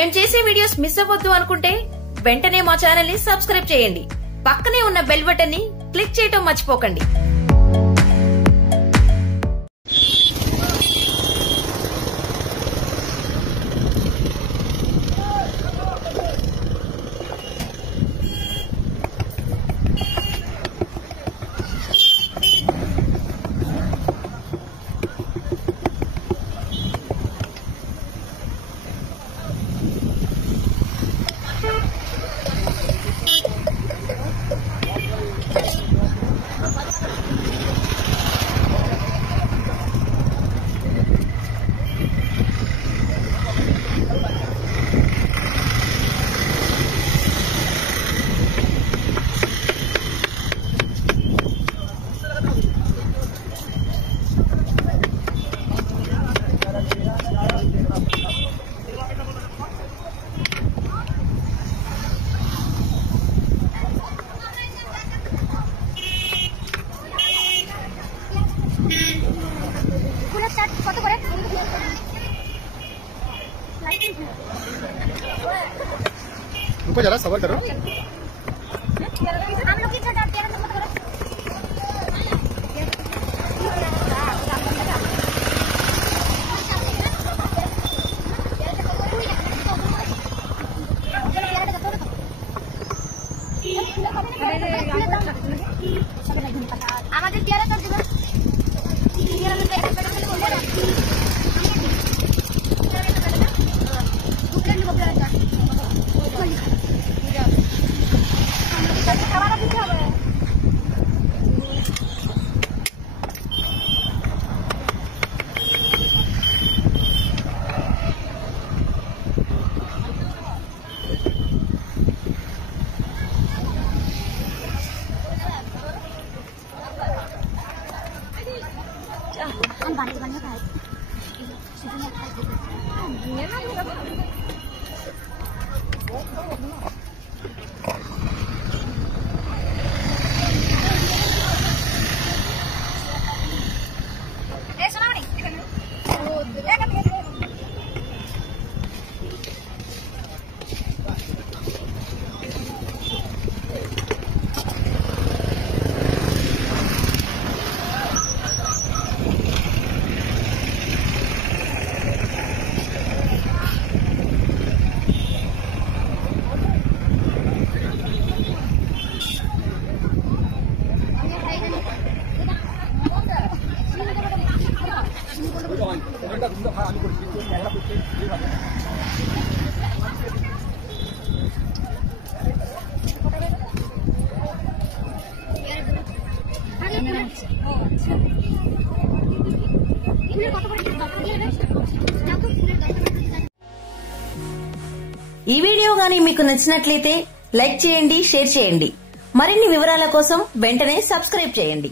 మేము చేసే videos miss అవ్వద్దు అనుకుంటే వెంటనే మా ఛానల్ ని సబ్స్క్రైబ్ చేయండి. పక్కనే ఉన్న బెల్ బటన్ ని క్లిక్ చేయటం మర్చిపోకండి. उनको जरा सबर करो। ఈ వీడియో గాని మీకు నచ్చినట్లయితే లైక్ చేయండి, షేర్ చేయండి. మరిన్ని వివరాల కోసం వెంటనే సబ్స్క్రైబ్ చేయండి.